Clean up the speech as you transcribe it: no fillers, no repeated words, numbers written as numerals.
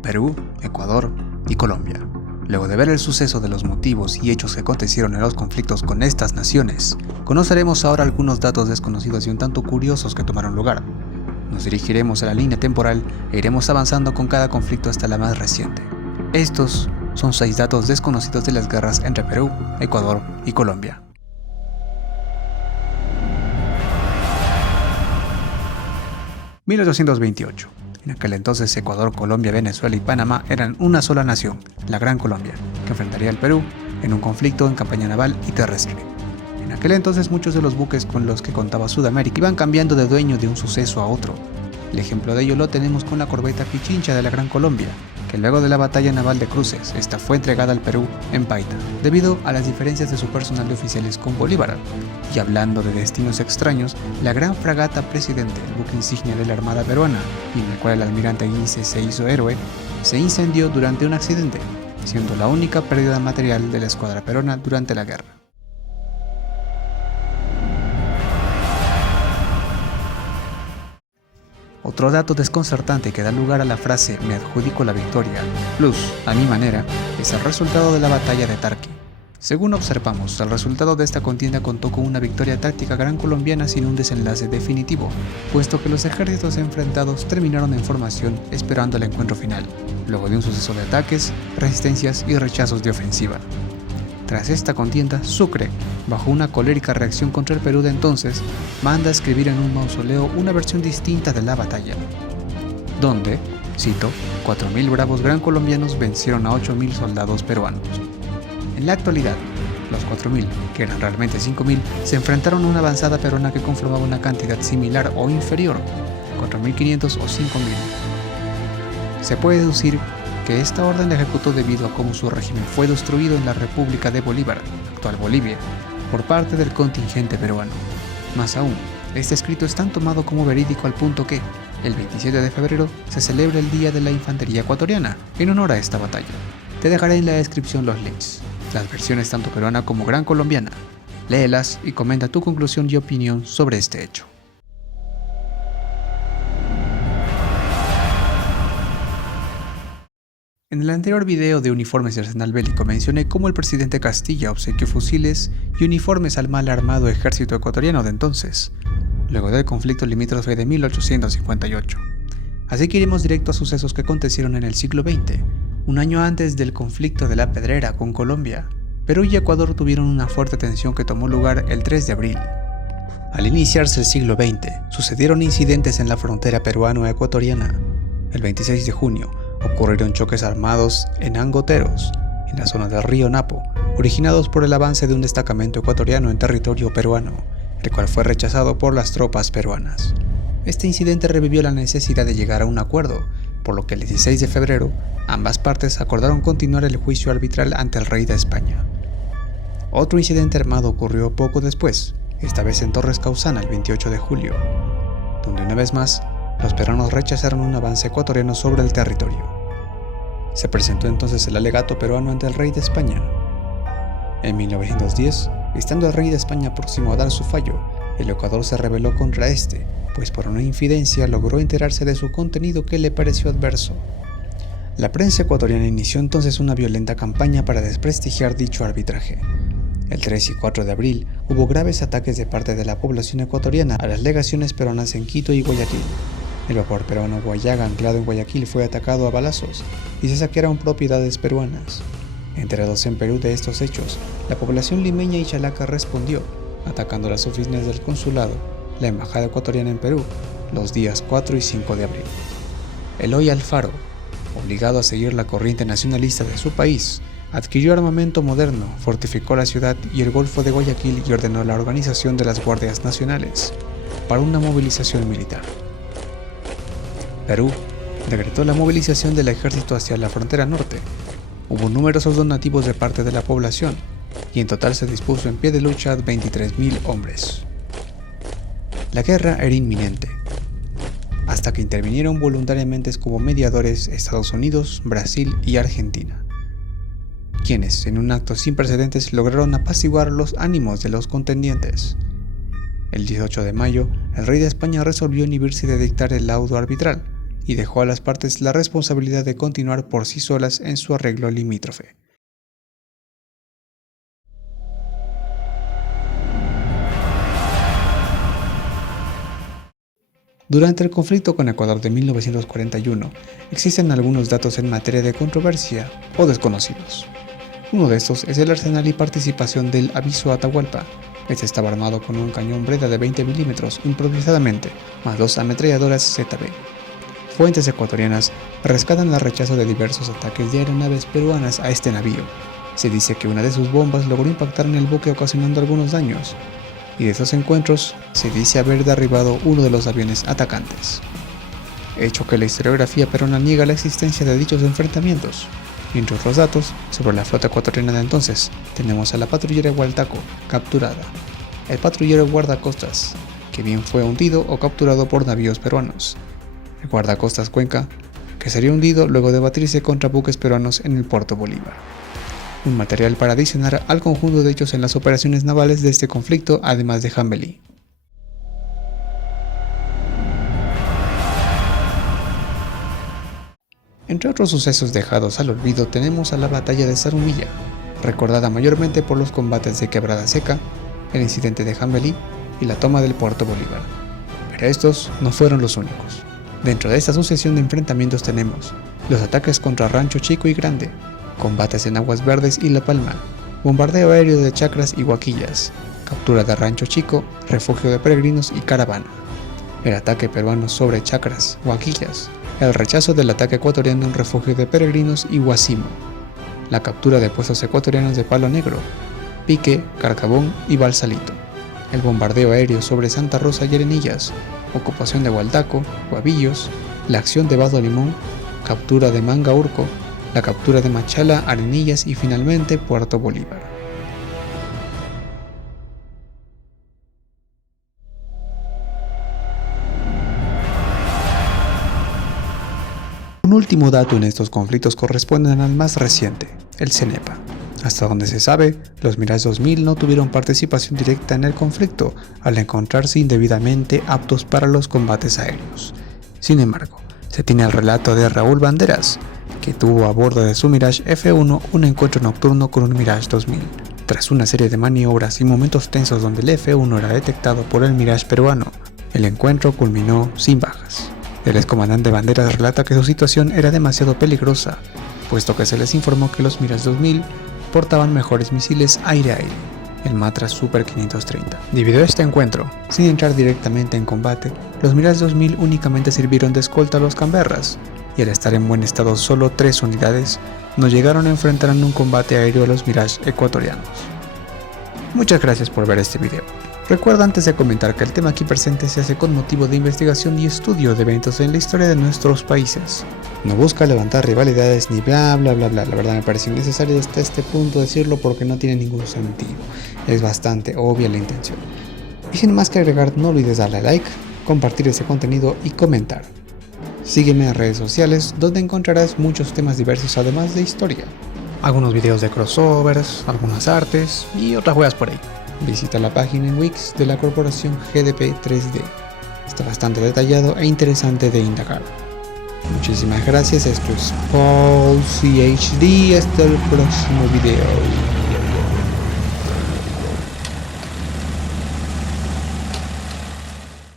Perú, Ecuador y Colombia. Luego de ver el suceso de los motivos y hechos que acontecieron en los conflictos con estas naciones, conoceremos ahora algunos datos desconocidos y un tanto curiosos que tomaron lugar. Nos dirigiremos a la línea temporal e iremos avanzando con cada conflicto hasta la más reciente. Estos son 6 datos desconocidos de las guerras entre Perú, Ecuador y Colombia. (1828) En aquel entonces Ecuador, Colombia, Venezuela y Panamá eran una sola nación, la Gran Colombia, que enfrentaría al Perú en un conflicto en campaña naval y terrestre. En aquel entonces muchos de los buques con los que contaba Sudamérica iban cambiando de dueño de un suceso a otro. El ejemplo de ello lo tenemos con la corbeta Pichincha de la Gran Colombia, que luego de la batalla naval de Cruces, esta fue entregada al Perú en Paita, debido a las diferencias de su personal de oficiales con Bolívar. Y hablando de destinos extraños, la Gran Fragata Presidente, el buque insignia de la Armada peruana, y en el cual el almirante Guise se hizo héroe, se incendió durante un accidente, siendo la única pérdida material de la escuadra peruana durante la guerra. Otro dato desconcertante que da lugar a la frase "me adjudico la victoria", plus, a mi manera, es el resultado de la batalla de Tarqui. Según observamos, el resultado de esta contienda contó con una victoria táctica gran colombiana sin un desenlace definitivo, puesto que los ejércitos enfrentados terminaron en formación esperando el encuentro final, luego de un suceso de ataques, resistencias y rechazos de ofensiva. Tras esta contienda, Sucre, bajo una colérica reacción contra el Perú de entonces, manda a escribir en un mausoleo una versión distinta de la batalla, donde, cito, 4.000 bravos gran colombianos vencieron a 8.000 soldados peruanos. En la actualidad, los 4.000, que eran realmente 5.000, se enfrentaron a una avanzada peruana que conformaba una cantidad similar o inferior, 4.500 o 5.000. Se puede deducir que esta orden la ejecutó debido a cómo su régimen fue destruido en la República de Bolívar, actual Bolivia, por parte del contingente peruano. Más aún, este escrito es tan tomado como verídico al punto que, el 27 de febrero, se celebra el Día de la Infantería Ecuatoriana, en honor a esta batalla. Te dejaré en la descripción los links, las versiones tanto peruana como gran colombiana. Léelas y comenta tu conclusión y opinión sobre este hecho. En el anterior video de uniformes y arsenal bélico mencioné cómo el presidente Castilla obsequió fusiles y uniformes al mal armado ejército ecuatoriano de entonces, luego del conflicto limítrofe de 1858. Así que iremos directo a sucesos que acontecieron en el siglo XX, un año antes del conflicto de la Pedrera con Colombia. Perú y Ecuador tuvieron una fuerte tensión que tomó lugar el 3 de abril. Al iniciarse el siglo XX, sucedieron incidentes en la frontera peruano-ecuatoriana. El 26 de junio, ocurrieron choques armados en Angoteros, en la zona del río Napo, originados por el avance de un destacamento ecuatoriano en territorio peruano, el cual fue rechazado por las tropas peruanas. Este incidente revivió la necesidad de llegar a un acuerdo, por lo que el 16 de febrero, ambas partes acordaron continuar el juicio arbitral ante el rey de España. Otro incidente armado ocurrió poco después, esta vez en Torres Causana el 28 de julio, donde una vez más, los peruanos rechazaron un avance ecuatoriano sobre el territorio. Se presentó entonces el alegato peruano ante el rey de España. En 1910, estando el rey de España próximo a dar su fallo, el Ecuador se rebeló contra este, pues por una infidencia logró enterarse de su contenido que le pareció adverso. La prensa ecuatoriana inició entonces una violenta campaña para desprestigiar dicho arbitraje. El 3 y 4 de abril hubo graves ataques de parte de la población ecuatoriana a las legaciones peruanas en Quito y Guayaquil. El vapor peruano Guayaga, anclado en Guayaquil, fue atacado a balazos y se saquearon propiedades peruanas. Enterados en Perú de estos hechos, la población limeña y chalaca respondió, atacando las oficinas del consulado, la embajada ecuatoriana en Perú, los días 4 y 5 de abril. Eloy Alfaro, obligado a seguir la corriente nacionalista de su país, adquirió armamento moderno, fortificó la ciudad y el Golfo de Guayaquil y ordenó la organización de las Guardias Nacionales para una movilización militar. Perú decretó la movilización del ejército hacia la frontera norte. Hubo numerosos donativos de parte de la población y en total se dispuso en pie de lucha 23.000 hombres. La guerra era inminente, hasta que intervinieron voluntariamente como mediadores Estados Unidos, Brasil y Argentina, quienes, en un acto sin precedentes, lograron apaciguar los ánimos de los contendientes. El 18 de mayo, el rey de España resolvió inhibirse de dictar el laudo arbitral, y dejó a las partes la responsabilidad de continuar por sí solas en su arreglo limítrofe. Durante el conflicto con Ecuador de 1941, existen algunos datos en materia de controversia o desconocidos. Uno de estos es el arsenal y participación del Aviso Atahualpa. Este estaba armado con un cañón Breda de 20 milímetros improvisadamente, más 2 ametralladoras ZB. Fuentes ecuatorianas rescatan el rechazo de diversos ataques de aeronaves peruanas a este navío. Se dice que una de sus bombas logró impactar en el buque ocasionando algunos daños, y de esos encuentros se dice haber derribado uno de los aviones atacantes. Hecho que la historiografía peruana niega la existencia de dichos enfrentamientos. Entre otros datos, sobre la flota ecuatoriana de entonces, tenemos a la patrullera Hualtaco, capturada, el patrullero guardacostas, que bien fue hundido o capturado por navíos peruanos, el guardacostas Cuenca, que sería hundido luego de batirse contra buques peruanos en el puerto Bolívar. Un material para adicionar al conjunto de hechos en las operaciones navales de este conflicto, además de Jambelí. Entre otros sucesos dejados al olvido tenemos a la batalla de Zarumilla, recordada mayormente por los combates de Quebrada Seca, el incidente de Jambelí y la toma del puerto Bolívar. Pero estos no fueron los únicos. Dentro de esta sucesión de enfrentamientos tenemos los ataques contra Rancho Chico y Grande, combates en Aguas Verdes y La Palma, bombardeo aéreo de chacras y huaquillas, captura de Rancho Chico, refugio de peregrinos y caravana, el ataque peruano sobre chacras, huaquillas, el rechazo del ataque ecuatoriano en refugio de peregrinos y Huasimo, la captura de puestos ecuatorianos de Palo Negro, Pique, Carcabón y Balsalito, el bombardeo aéreo sobre Santa Rosa y Arenillas, ocupación de Hualtaco, Guavillos, la acción de Vado Limón, captura de Manga Urco, la captura de Machala, Arenillas y finalmente Puerto Bolívar. Un último dato en estos conflictos corresponde al más reciente, el CENEPA. Hasta donde se sabe, los Mirage 2000 no tuvieron participación directa en el conflicto al encontrarse indebidamente aptos para los combates aéreos. Sin embargo, se tiene el relato de Raúl Banderas, que tuvo a bordo de su Mirage F1 un encuentro nocturno con un Mirage 2000. Tras una serie de maniobras y momentos tensos donde el F1 era detectado por el Mirage peruano, el encuentro culminó sin bajas. El excomandante Banderas relata que su situación era demasiado peligrosa, puesto que se les informó que los Mirage 2000 portaban mejores misiles aire-aire, el Matra Super 530. Debido a este encuentro, sin entrar directamente en combate, los Mirage 2000 únicamente sirvieron de escolta a los Canberras, y al estar en buen estado solo 3 unidades, no llegaron a enfrentar en un combate aéreo a los Mirage ecuatorianos. Muchas gracias por ver este video. Recuerda antes de comentar que el tema aquí presente se hace con motivo de investigación y estudio de eventos en la historia de nuestros países. No busca levantar rivalidades ni bla bla bla bla, la verdad me parece innecesario hasta este punto decirlo porque no tiene ningún sentido, es bastante obvia la intención. Y sin más que agregar, no olvides darle a like, compartir este contenido y comentar. Sígueme en redes sociales donde encontrarás muchos temas diversos además de historia. Algunos videos de crossovers, algunas artes y otras weas por ahí. Visita la página en Wix de la corporación GDP 3D. Está bastante detallado e interesante de indagar. Muchísimas gracias, esto es Paul CHD, hasta el próximo video.